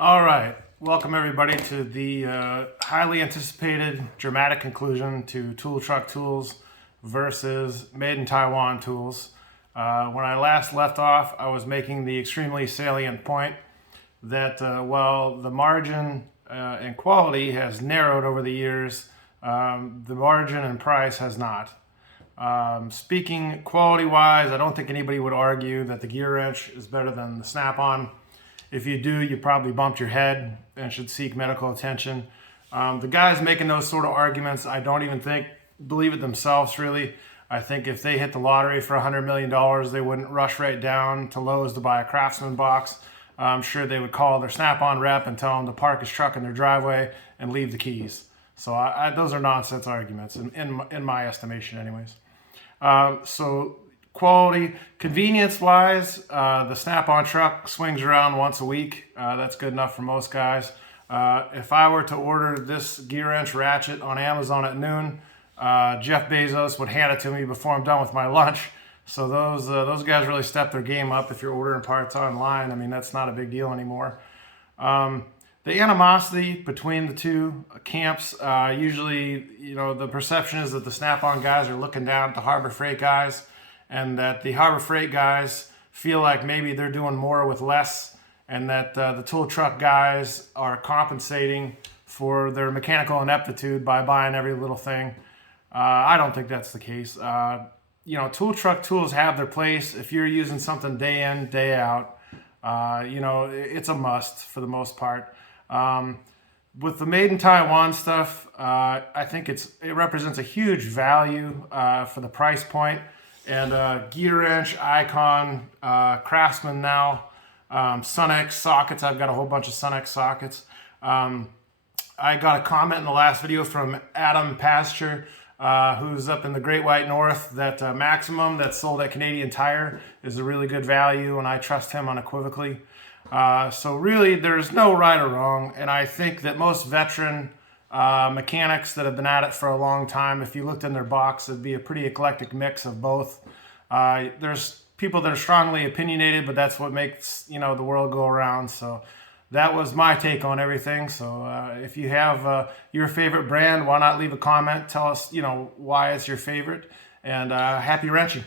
All right, welcome everybody to the highly anticipated dramatic conclusion to Tool Truck Tools versus Made in Taiwan Tools. When I last left off, I was making the extremely salient point that while the margin and quality has narrowed over the years, the margin and price has not. Speaking quality-wise, I don't think anybody would argue that the gear wrench is better than the Snap-on. If you do, you probably bumped your head and should seek medical attention. The guys making those sort of arguments, I don't even believe it themselves, really. I think if they hit the lottery for $100 million, they wouldn't rush right down to Lowe's to buy a Craftsman box. I'm sure they would call their Snap-on rep and tell them to park his truck in their driveway and leave the keys. So those are nonsense arguments, in my estimation anyways. So quality, convenience-wise, the Snap-on truck swings around once a week. That's good enough for most guys. If I were to order this gear wrench ratchet on Amazon at noon, Jeff Bezos would hand it to me before I'm done with my lunch. So those guys really step their game up if you're ordering parts online. I mean, that's not a big deal anymore. The animosity between the two camps, usually, the perception is that the Snap-on guys are looking down at the Harbor Freight guys, and that the Harbor Freight guys feel like maybe they're doing more with less, and that the tool truck guys are compensating for their mechanical ineptitude by buying every little thing. I don't think that's the case. Tool truck tools have their place. If you're using something day in, day out, it's a must for the most part. With the Made in Taiwan stuff, I think it represents a huge value for the price point. And gear wrench, Icon, Craftsman now, Sunex sockets. I've got a whole bunch of Sunex sockets. I got a comment in the last video from Adam Pasture, who's up in the Great White North, that Maximum that's sold at Canadian Tire is a really good value, and I trust him unequivocally. So really, there's no right or wrong, and I think that most veteran mechanics that have been at it for a long time, if you looked in their box, it'd be a pretty eclectic mix of both. There's people that are strongly opinionated, but that's what makes the world go around. So that was my take on everything. So if you have your favorite brand, why not leave a comment? Tell us why it's your favorite, and happy wrenching.